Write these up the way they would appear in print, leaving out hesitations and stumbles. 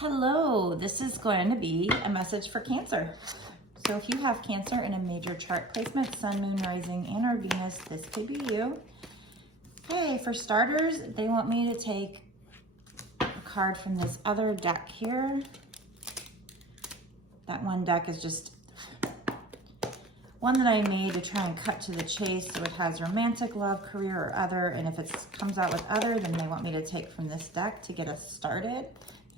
Hello, this is going to be a message for Cancer. So if you have Cancer in a major chart placement, Sun, Moon, Rising, and or Venus, this could be you. Okay, for starters, they want me to take a card from this other deck here. That one deck is just one that I made to try and cut to the chase, so it has romantic, love, career, or other, and if it comes out with other, then they want me to take from this deck to get us started,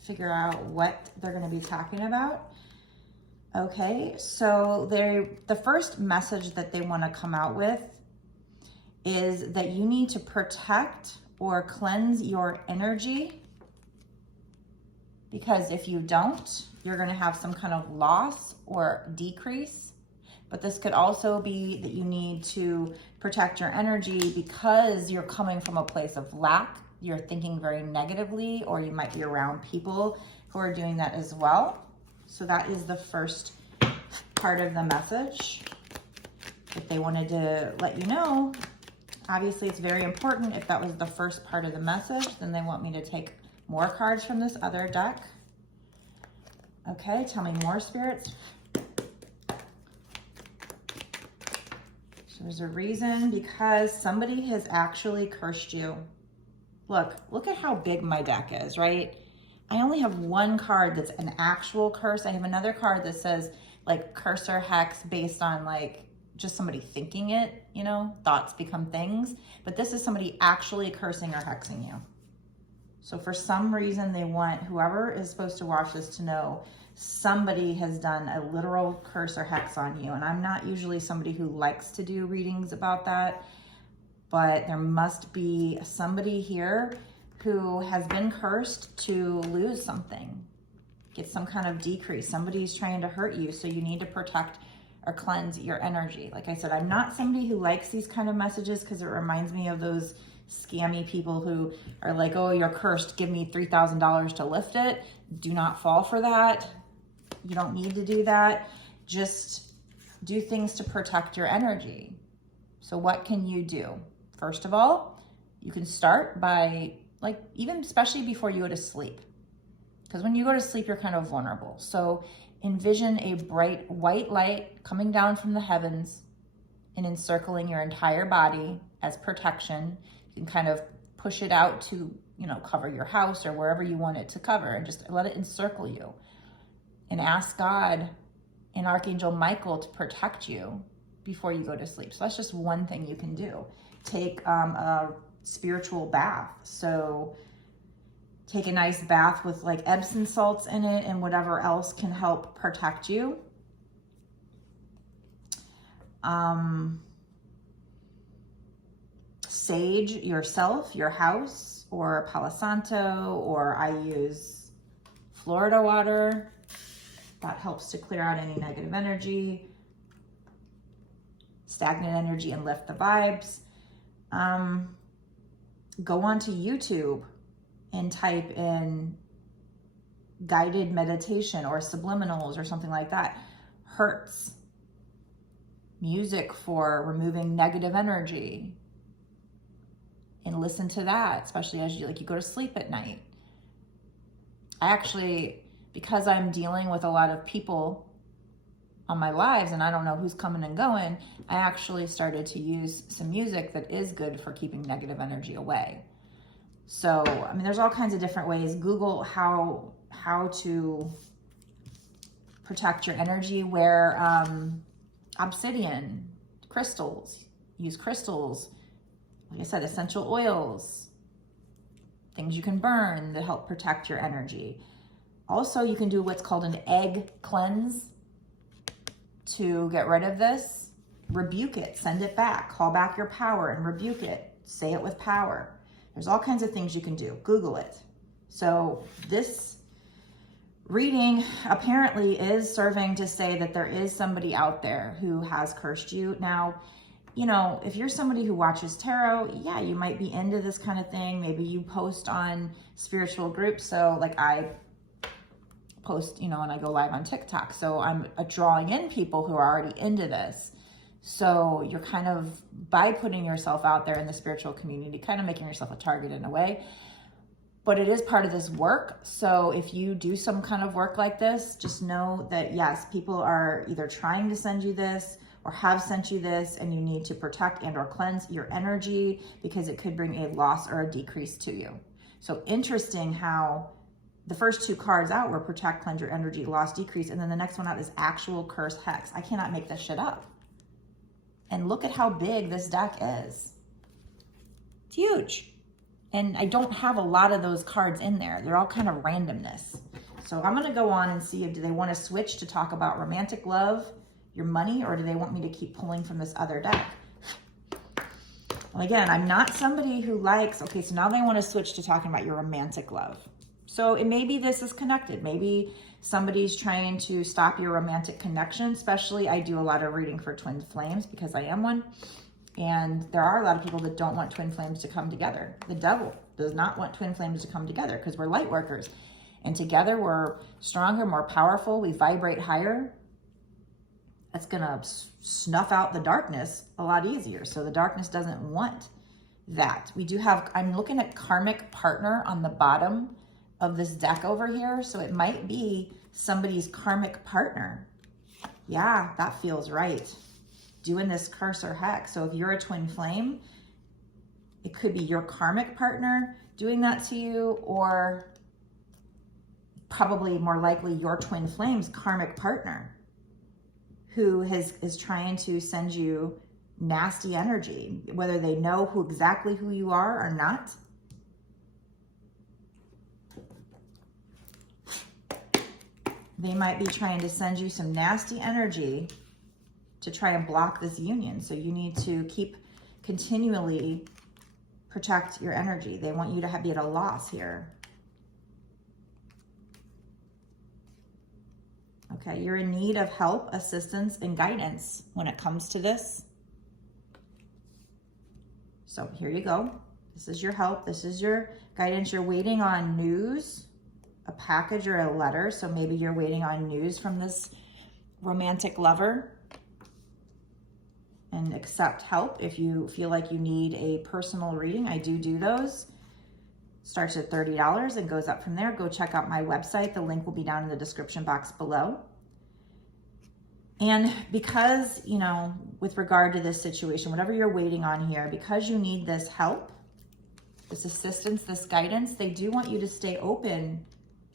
figure out what they're going to be talking about. Okay, so the first message that they want to come out with is that you need to protect or cleanse your energy, because if you don't, you're going to have some kind of loss or decrease. But this could also be that you need to protect your energy because you're coming from a place of lack. You're thinking very negatively, or you might be around people who are doing that as well. So that is the first part of the message that they wanted to let you know. Obviously, it's very important. If that was the first part of the message, then they want me to take more cards from this other deck. Okay, tell me more, spirits. So there's a reason, because somebody has actually cursed you. Look at how big my deck is, right? I only have one card that's an actual curse. I have another card that says like curse or hex based on like just somebody thinking it, you know, thoughts become things. But this is somebody actually cursing or hexing you. So for some reason, they want whoever is supposed to watch this to know somebody has done a literal curse or hex on you. And I'm not usually somebody who likes to do readings about that, but there must be somebody here who has been cursed to lose something, get some kind of decrease. Somebody's trying to hurt you, so you need to protect or cleanse your energy. Like I said, I'm not somebody who likes these kind of messages because it reminds me of those scammy people who are like, oh, you're cursed, give me $3,000 to lift it. Do not fall for that. You don't need to do that. Just do things to protect your energy. So what can you do? First of all, you can start by, like, even especially before you go to sleep, because when you go to sleep, you're kind of vulnerable. So envision a bright white light coming down from the heavens and encircling your entire body as protection. You can kind of push it out to, you know, cover your house or wherever you want it to cover, and just let it encircle you. And ask God and Archangel Michael to protect you before you go to sleep. So that's just one thing you can do. Take a spiritual bath. So take a nice bath with like Epsom salts in it and whatever else can help protect you. Sage yourself, your house, or Palo Santo, or I use Florida water. That helps to clear out any negative energy, stagnant energy, and lift the vibes. Go onto YouTube and type in guided meditation or subliminals or something like that. Hertz, music for removing negative energy, and listen to that, especially as you go to sleep at night. I actually, because I'm dealing with a lot of people on my lives and I don't know who's coming and going, I actually started to use some music that is good for keeping negative energy away. So, I mean, there's all kinds of different ways. Google how to protect your energy. Wear obsidian, crystals. Use crystals. Like I said, essential oils, things you can burn that help protect your energy. Also, you can do what's called an egg cleanse to get rid of this. Rebuke it, send it back, call back your power and rebuke it. Say it with power. There's all kinds of things you can do. Google it. So this reading apparently is serving to say that there is somebody out there who has cursed you. Now, you know, if you're somebody who watches tarot, yeah, you might be into this kind of thing. Maybe you post on spiritual groups. So like I post, you know, and I go live on TikTok. So I'm drawing in people who are already into this. So you're kind of, by putting yourself out there in the spiritual community, kind of making yourself a target in a way. but it is part of this work. So if you do some kind of work like this, just know that yes, people are either trying to send you this or have sent you this, and you need to protect and or cleanse your energy because it could bring a loss or a decrease to you. So interesting how the first two cards out were protect, cleanse your energy, loss, decrease, and then the next one out is actual curse hex. I cannot make this shit up. And look at how big this deck is. It's huge. And I don't have a lot of those cards in there. They're all kind of randomness. So I'm going to go on and see if do they want to switch to talk about romantic love, your money, or do they want me to keep pulling from this other deck? Well, again, I'm not somebody who likes, okay, so now they want to switch to talking about your romantic love. So it maybe this is connected. Maybe somebody's trying to stop your romantic connection, especially I do a lot of reading for twin flames because I am one. And there are a lot of people that don't want twin flames to come together. The devil does not want twin flames to come together because we're light workers. And together we're stronger, more powerful. We vibrate higher. That's going to snuff out the darkness a lot easier. So the darkness doesn't want that. We do have, I'm looking at karmic partner on the bottom of this deck over here. So it might be somebody's karmic partner. Yeah, that feels right. Doing this curse or hex. So if you're a twin flame, it could be your karmic partner doing that to you, or probably more likely your twin flame's karmic partner who is trying to send you nasty energy, whether they know exactly who you are or not. They might be trying to send you some nasty energy to try and block this union. So you need to keep continually protect your energy. They want you to be at a loss here. Okay, you're in need of help, assistance, and guidance when it comes to this. So here you go. This is your help. This is your guidance. You're waiting on news, a package or a letter. So maybe you're waiting on news from this romantic lover. And accept help if you feel like you need a personal reading. I do those. Starts at $30 and goes up from there. Go check out my website. The link will be down in the description box below. And because, you know, with regard to this situation, whatever you're waiting on here, because you need this help, this assistance, this guidance, they do want you to stay open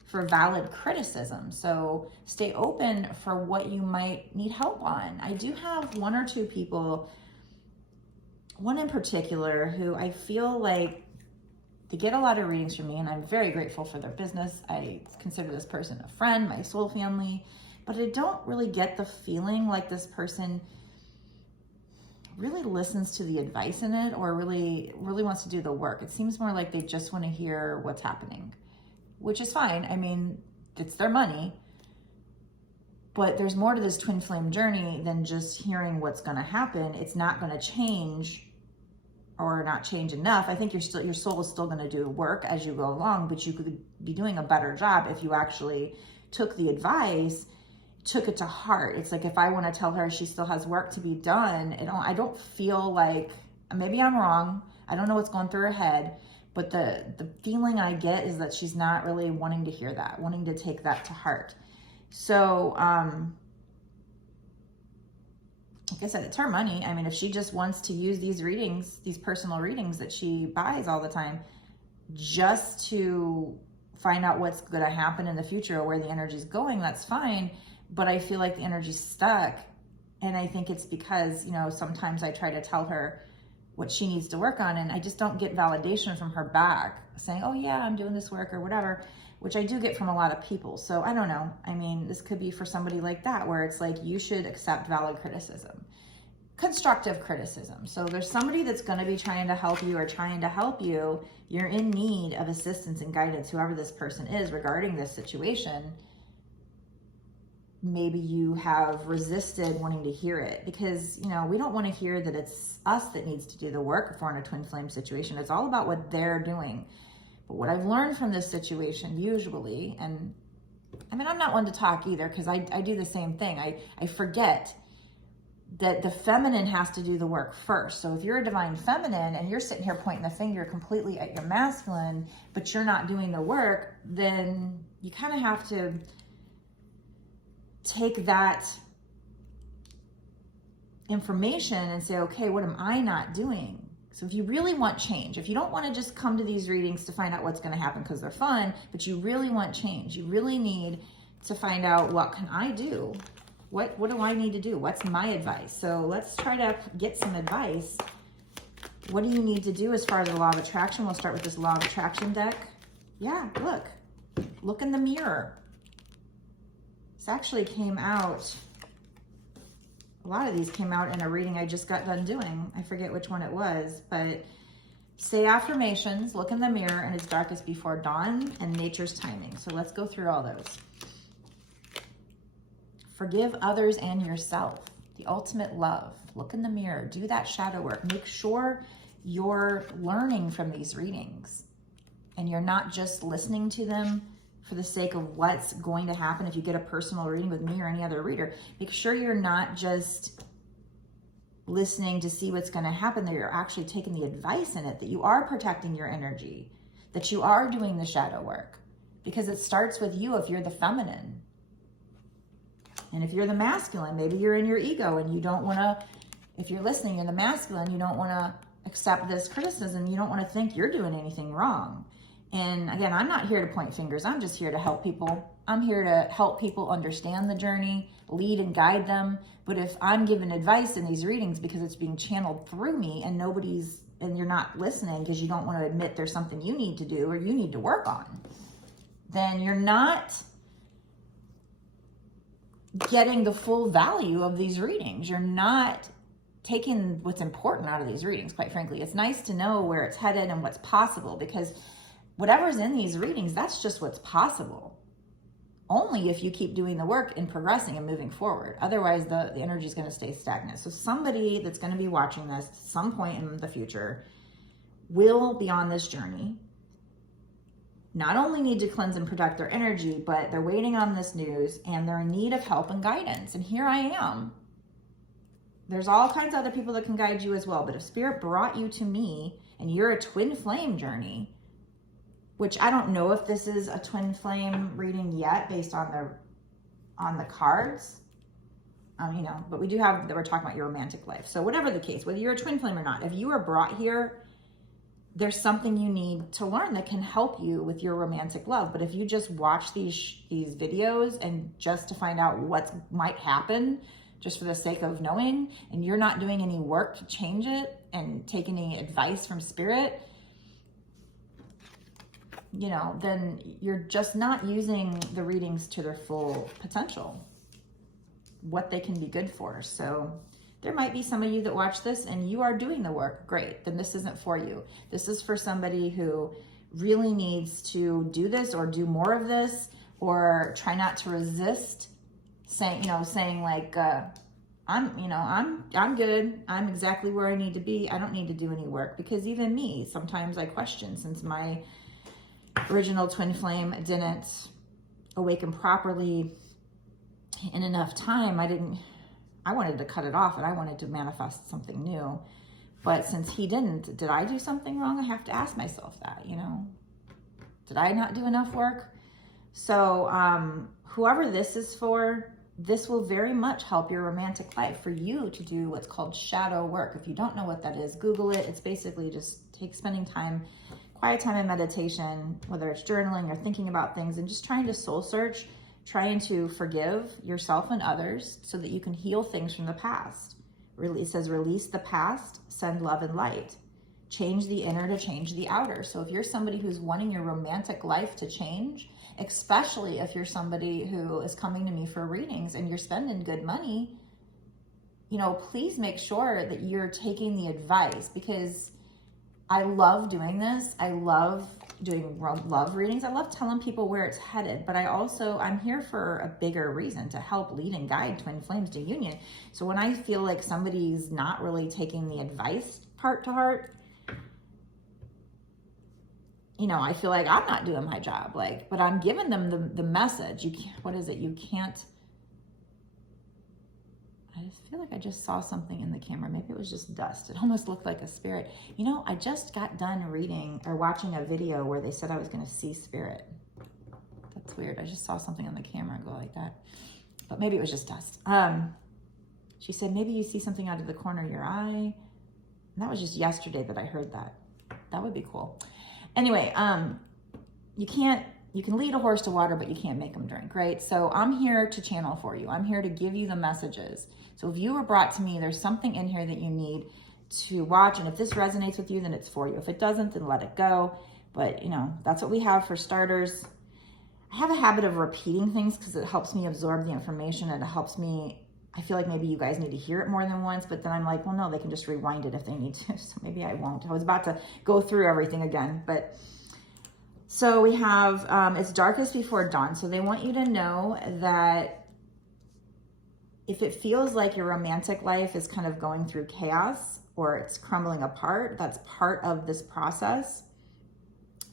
for valid criticism. So stay open for what you might need help on. I do have one or two people, one in particular, who I feel like they get a lot of readings from me, and I'm very grateful for their business. I consider this person a friend, my soul family, but I don't really get the feeling like this person really listens to the advice in it or really wants to do the work. It seems more like they just want to hear what's happening, which is fine. I mean, it's their money, but there's more to this twin flame journey than just hearing what's going to happen. It's not going to change, or not change enough. I think your soul is still going to do work as you go along, but you could be doing a better job if you actually took the advice, took it to heart. It's like, if I want to tell her she still has work to be done, I don't feel like, maybe I'm wrong. I don't know what's going through her head, but the feeling I get is that she's not really wanting to hear that, wanting to take that to heart. So, like I said, it's her money. I mean, if she just wants to use these readings, these personal readings that she buys all the time, just to find out what's going to happen in the future or where the energy is going, that's fine. But I feel like the energy's stuck. And I think it's because, you know, sometimes I try to tell her what she needs to work on, and I just don't get validation from her back saying, oh yeah, I'm doing this work or whatever, which I do get from a lot of people. So I don't know. I mean, this could be for somebody like that, where it's like, you should accept valid criticism, constructive criticism. So there's somebody that's going to be trying to help you or trying to help you. You're in need of assistance and guidance, whoever this person is, regarding this situation. Maybe you have resisted wanting to hear it because, you know, we don't want to hear that it's us that needs to do the work if we're in a twin flame situation. It's all about what they're doing. But what I've learned from this situation usually, and I mean, I'm not one to talk either because I do the same thing. I forget that the feminine has to do the work first. So if you're a divine feminine and you're sitting here pointing the finger completely at your masculine, but you're not doing the work, then you kind of have to take that information and say, okay, what am I not doing? So if you really want change, if you don't want to just come to these readings to find out what's going to happen because they're fun, but you really want change, you really need to find out, what can I do? What do I need to do? What's my advice? So let's try to get some advice. What do you need to do as far as the law of attraction? We'll start with this law of attraction deck. Yeah, look in the mirror. This actually came out, a lot of these came out in a reading I just got done doing. I forget which one it was, but say affirmations, look in the mirror, and it's darkest before dawn, and nature's timing. So let's go through all those. Forgive others and yourself. The ultimate love. Look in the mirror. Do that shadow work. Make sure you're learning from these readings and you're not just listening to them for the sake of what's going to happen. If you get a personal reading with me or any other reader, make sure you're not just listening to see what's going to happen, that you're actually taking the advice in it, that you are protecting your energy, that you are doing the shadow work, because it starts with you if you're the feminine. And if you're the masculine, maybe you're in your ego and you don't want to, if you're listening, you're the masculine, you don't want to accept this criticism. You don't want to think you're doing anything wrong. And again, I'm not here to point fingers. I'm just here to help people. I'm here to help people understand the journey, lead and guide them. But if I'm giving advice in these readings because it's being channeled through me and you're not listening because you don't want to admit there's something you need to do or you need to work on, then you're not getting the full value of these readings. You're not taking what's important out of these readings, quite frankly. It's nice to know where it's headed and what's possible, because whatever's in these readings, that's just what's possible. Only if you keep doing the work and progressing and moving forward. Otherwise, the energy is going to stay stagnant. So somebody that's going to be watching this at some point in the future will be on this journey. Not only need to cleanse and protect their energy, but they're waiting on this news and they're in need of help and guidance. And here I am. There's all kinds of other people that can guide you as well. But if Spirit brought you to me and you're a twin flame journey, which I don't know if this is a twin flame reading yet based on the cards, but we do have that we're talking about your romantic life. So whatever the case, whether you're a twin flame or not, if you are brought here, there's something you need to learn that can help you with your romantic love. But if you just watch these videos and just to find out what might happen, just for the sake of knowing, and you're not doing any work to change it and take any advice from Spirit, then you're just not using the readings to their full potential, what they can be good for. So there might be some of you that watch this and you are doing the work. Great. Then this isn't for you. This is for somebody who really needs to do this or do more of this, or try not to resist saying like, I'm good. I'm exactly where I need to be. I don't need to do any work. Because even me, sometimes I question, since my original twin flame didn't awaken properly in enough time, I wanted to cut it off and I wanted to manifest something new. But since he didn't, did I do something wrong? I have to ask myself that, Did I not do enough work? So whoever this is for, this will very much help your romantic life, for you to do what's called shadow work. If you don't know what that is, Google it. It's basically just spending time, quiet time in meditation, whether it's journaling or thinking about things, and just trying to soul search, trying to forgive yourself and others so that you can heal things from the past. It says, release the past, send love and light. Change the inner to change the outer. So if you're somebody who's wanting your romantic life to change, especially if you're somebody who is coming to me for readings and you're spending good money, please make sure that you're taking the advice, because I love doing this. I love doing love readings. I love telling people where it's headed, but I'm here for a bigger reason, to help lead and guide twin flames to union. So when I feel like somebody's not really taking the advice part to heart, I feel like I'm not doing my job, but I'm giving them the message. You can't, I just feel like I just saw something in the camera. Maybe it was just dust. It almost looked like a spirit. You know, I just got done reading or watching a video where they said I was going to see spirit. That's weird. I just saw something on the camera go like that. But maybe it was just dust. She said, maybe you see something out of the corner of your eye. And that was just yesterday that I heard that. That would be cool. Anyway, you can lead a horse to water, but you can't make them drink, right? So I'm here to channel for you. I'm here to give you the messages. So if you were brought to me, there's something in here that you need to watch. And if this resonates with you, then it's for you. If it doesn't, then let it go. But, you know, that's what we have for starters. I have a habit of repeating things because it helps me absorb the information and it helps me. I feel like maybe you guys need to hear it more than once, but then I'm like, well, no, they can just rewind it if they need to. So maybe I won't. I was about to go through everything again, but so we have, it's darkest before dawn. So they want you to know that if it feels like your romantic life is kind of going through chaos or it's crumbling apart, that's part of this process.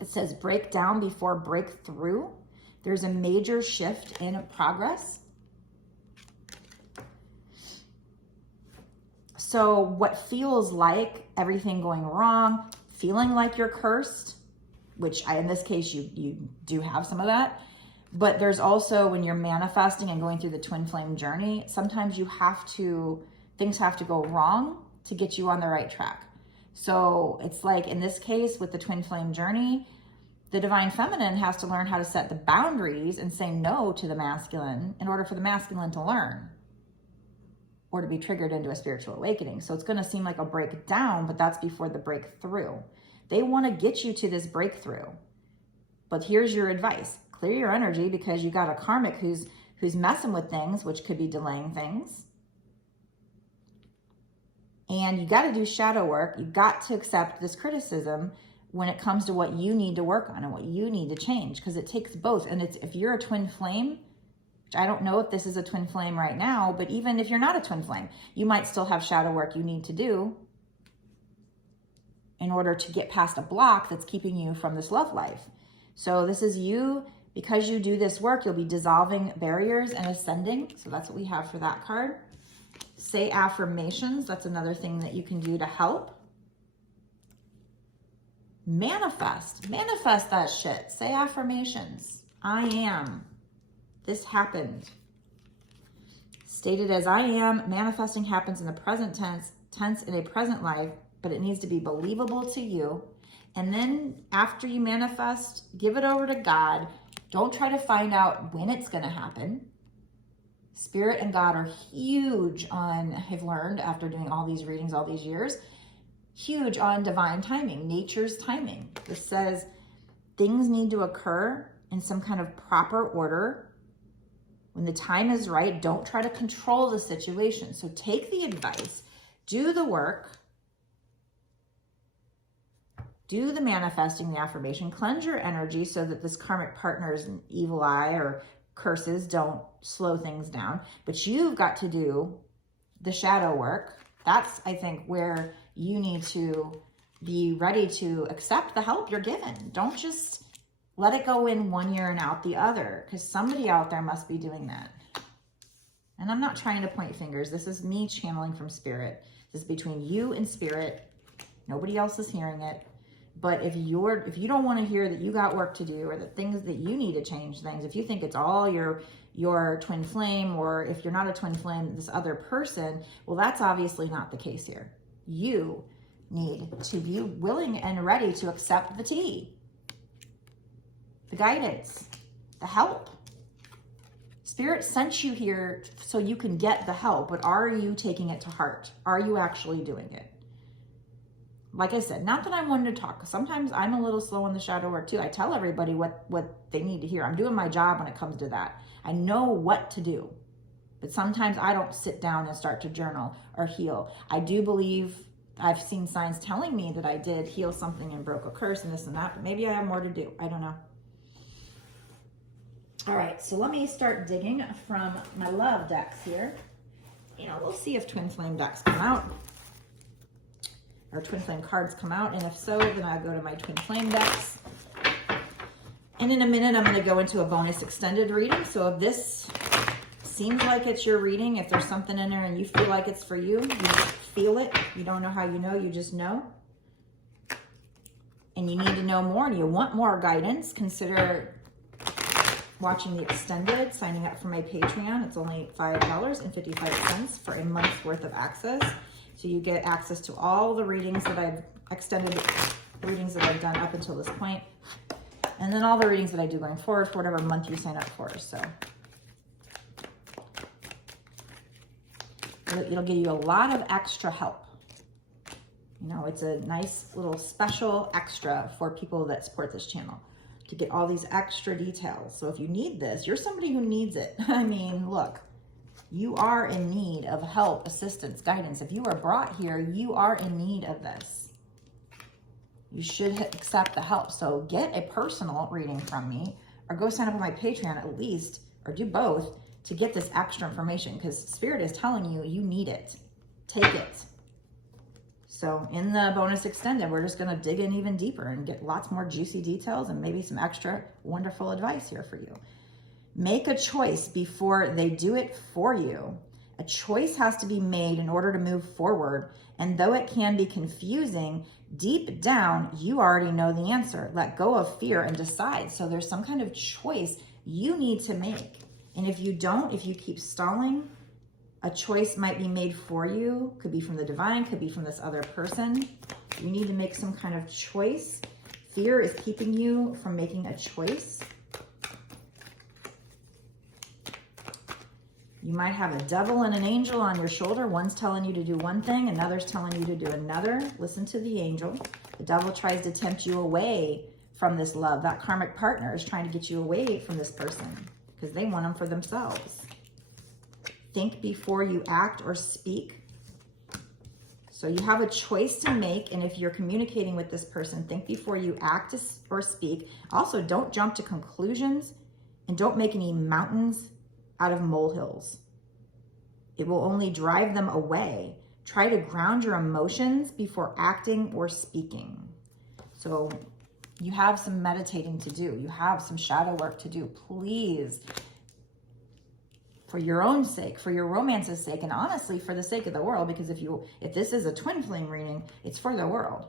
It says break down before breakthrough. There's a major shift in progress. So what feels like everything going wrong, feeling like you're cursed, which in this case, you do have some of that. But there's also when you're manifesting and going through the twin flame journey, sometimes things have to go wrong to get you on the right track. So it's like in this case with the twin flame journey, the divine feminine has to learn how to set the boundaries and say no to the masculine in order for the masculine to learn or to be triggered into a spiritual awakening. So it's going to seem like a breakdown, but that's before the breakthrough. They want to get you to this breakthrough. But here's your advice. Clear your energy because you got a karmic who's messing with things, which could be delaying things. And you got to do shadow work. You got to accept this criticism when it comes to what you need to work on and what you need to change, because it takes both. And if you're a twin flame, which I don't know if this is a twin flame right now, but even if you're not a twin flame, you might still have shadow work you need to do in order to get past a block that's keeping you from this love life. So this is you. Because you do this work, you'll be dissolving barriers and ascending. So that's what we have for that card. Say affirmations. That's another thing that you can do to help. Manifest. Manifest that shit. Say affirmations. I am. This happened. Stated as I am. Manifesting happens in the present tense in a present life, but it needs to be believable to you. And then after you manifest, give it over to God. Don't try to find out when it's going to happen. Spirit and God are huge on, I've learned after doing all these readings all these years, huge on divine timing, nature's timing. This says things need to occur in some kind of proper order. When the time is right, don't try to control the situation. So take the advice, do the work, do the manifesting, the affirmation, cleanse your energy so that this karmic partner's evil eye or curses don't slow things down. But you've got to do the shadow work. That's, I think, where you need to be ready to accept the help you're given. Don't just let it go in one ear and out the other, because somebody out there must be doing that. And I'm not trying to point fingers. This is me channeling from spirit. This is between you and spirit. Nobody else is hearing it. But if you don't want to hear that you got work to do or the things that you need to change things, if you think it's all your twin flame, or if you're not a twin flame, this other person, well, that's obviously not the case here. You need to be willing and ready to accept the tea, the guidance, the help. Spirit sent you here so you can get the help, but are you taking it to heart? Are you actually doing it? Like I said, not that I'm one to talk. Sometimes I'm a little slow on the shadow work too. I tell everybody what they need to hear. I'm doing my job when it comes to that. I know what to do. But sometimes I don't sit down and start to journal or heal. I do believe I've seen signs telling me that I did heal something and broke a curse and this and that. But maybe I have more to do. I don't know. All right, so let me start digging from my love decks here. You know, we'll see if twin flame decks come out. Or twin flame cards come out, and if so, then I go to my twin flame decks. And in a minute, I'm going to go into a bonus extended reading. So if this seems like it's your reading, if there's something in there and you feel like it's for you, you feel it. You don't know how you know, you just know. And you need to know more and you want more guidance, consider watching the extended, signing up for my Patreon. It's only $5.55 for a month's worth of access. So you get access to all the readings that I've extended, readings that I've done up until this point. And then all the readings that I do going forward for whatever month you sign up for. So it'll give you a lot of extra help. You know, it's a nice little special extra for people that support this channel to get all these extra details. So if you need this, you're somebody who needs it. I mean, look, you are in need of help, assistance, guidance. If you are brought here, you are in need of this. You should accept the help. So get a personal reading from me or go sign up on my Patreon at least, or do both to get this extra information, because Spirit is telling you, you need it. Take it. So in the bonus extended, we're just going to dig in even deeper and get lots more juicy details and maybe some extra wonderful advice here for you. Make a choice before they do it for you. A choice has to be made in order to move forward. And though it can be confusing, deep down, you already know the answer. Let go of fear and decide. So there's some kind of choice you need to make. And if you don't, if you keep stalling, a choice might be made for you. Could be from the divine, could be from this other person. You need to make some kind of choice. Fear is keeping you from making a choice. You might have a devil and an angel on your shoulder. One's telling you to do one thing, another's telling you to do another. Listen to the angel. The devil tries to tempt you away from this love. That karmic partner is trying to get you away from this person because they want them for themselves. Think before you act or speak. So you have a choice to make, and if you're communicating with this person, think before you act or speak. Also, don't jump to conclusions and don't make any mountains out of molehills. It will only drive them away. Try to ground your emotions before acting or speaking. So you have some meditating to do. You have some shadow work to do. Please, for your own sake, for your romance's sake, and honestly for the sake of the world, because if this is a twin flame reading, it's for the world.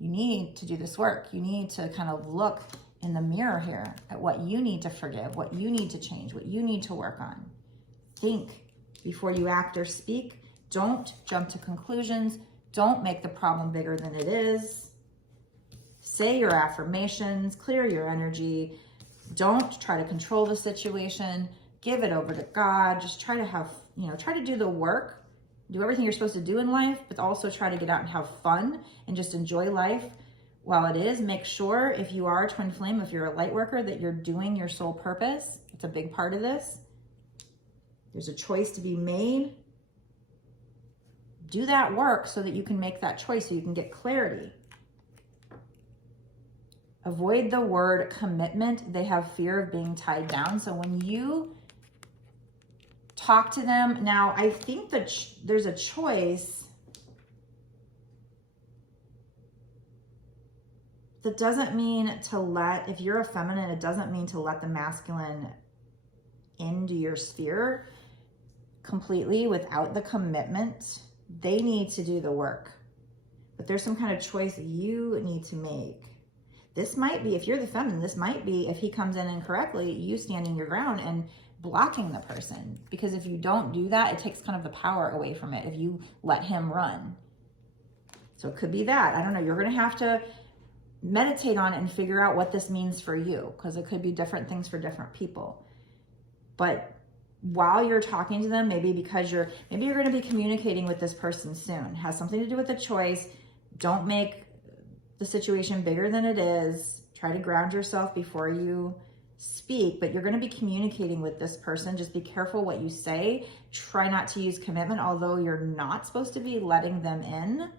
You need to do this work. You need to kind of look in the mirror here at what you need to forgive, what you need to change, what you need to work on. Think before you act or speak. Don't jump to conclusions. Don't make the problem bigger than it is. Say your affirmations, clear your energy. Don't try to control the situation. Give it over to God. Just try to have, try to do the work, do everything you're supposed to do in life, but also try to get out and have fun and just enjoy life while it is. Make sure if you are a twin flame, if you're a light worker, that you're doing your soul purpose. It's a big part of this. There's a choice to be made. Do that work so that you can make that choice, so you can get clarity. Avoid the word commitment. They have fear of being tied down. So when you talk to them, now I think that there's a choice that doesn't mean to if you're a feminine, it doesn't mean to let the masculine into your sphere completely without the commitment. They need to do the work. But there's some kind of choice that you need to make. This might be, if you're the feminine, this might be, if he comes in incorrectly, you standing your ground and blocking the person. Because if you don't do that, it takes kind of the power away from it if you let him run. So it could be that. I don't know. You're going to have to meditate on it and figure out what this means for you, because it could be different things for different people. But while you're talking to them, maybe you're going to be communicating with this person soon. It has something to do with a choice. Don't make the situation bigger than it is. Try to ground yourself before you speak, but you're going to be communicating with this person. Just be careful what you say. Try not to use commitment, although you're not supposed to be letting them in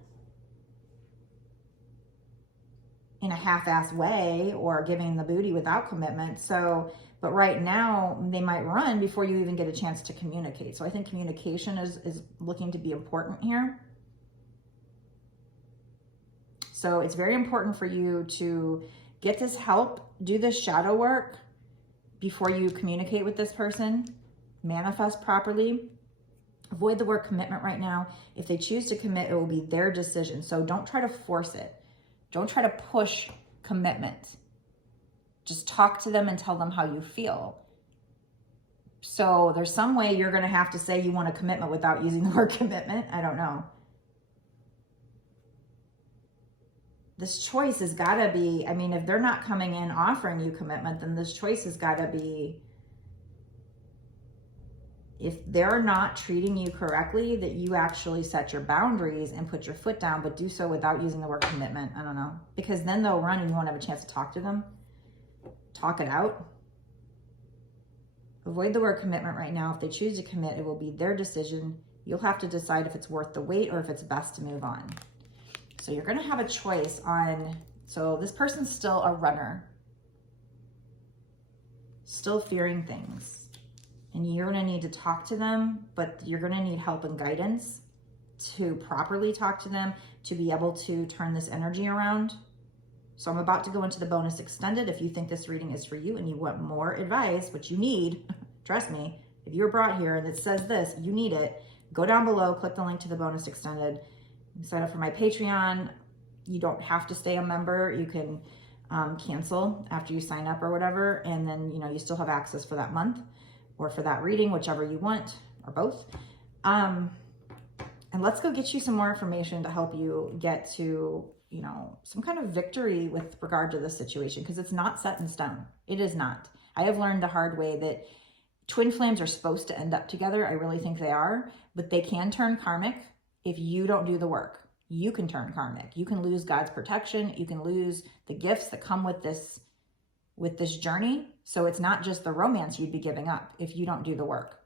a half-assed way or giving the booty without commitment. So, but right now they might run before you even get a chance to communicate. So I think communication is looking to be important here. So it's very important for you to get this help, do this shadow work before you communicate with this person. manifest properly. Avoid the word commitment right now. If they choose to commit, it will be their decision. So don't try to force it. Don't try to push commitment. Just talk to them and tell them how you feel. So there's some way you're going to have to say you want a commitment without using the word commitment. I don't know. This choice has got to be, I mean, if they're not coming in offering you commitment, then this choice has got to be, if they're not treating you correctly, that you actually set your boundaries and put your foot down, but do so without using the word commitment. I don't know. Because then they'll run and you won't have a chance to talk to them. Talk it out. Avoid the word commitment right now. If they choose to commit, it will be their decision. You'll have to decide if it's worth the wait or if it's best to move on. So you're going to have a choice on, so this person's still a runner, still fearing things. And you're going to need to talk to them, but you're going to need help and guidance to properly talk to them, to be able to turn this energy around. So I'm about to go into the bonus extended. If you think this reading is for you and you want more advice, which you need, trust me, if you're brought here and it says this, you need it, go down below, click the link to the bonus extended. Sign up for my Patreon. You don't have to stay a member. You can cancel after you sign up or whatever. And then, you still have access for that month or for that reading, whichever you want, or both. And let's go get you some more information to help you get to, some kind of victory with regard to this situation, because it's not set in stone. It is not. I have learned the hard way that twin flames are supposed to end up together. I really think they are, but they can turn karmic. If you don't do the work, you can turn karmic. You can lose God's protection. You can lose the gifts that come with this journey. So it's not just the romance you'd be giving up if you don't do the work.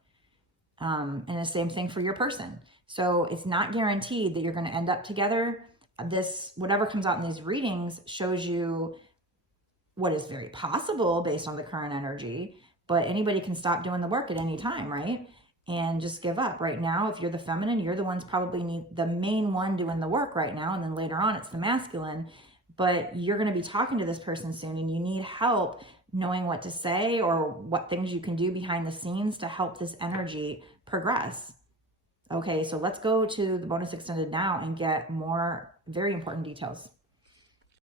And the same thing for your person. So it's not guaranteed that you're going to end up together. Whatever comes out in these readings shows you what is very possible based on the current energy, but anybody can stop doing the work at any time, right? And just give up. Right now, if you're the feminine, you're the ones probably the main one doing the work right now. And then later on, it's the masculine. But you're going to be talking to this person soon and you need help knowing what to say or what things you can do behind the scenes to help this energy progress. Okay, so let's go to the bonus extended now and get more very important details.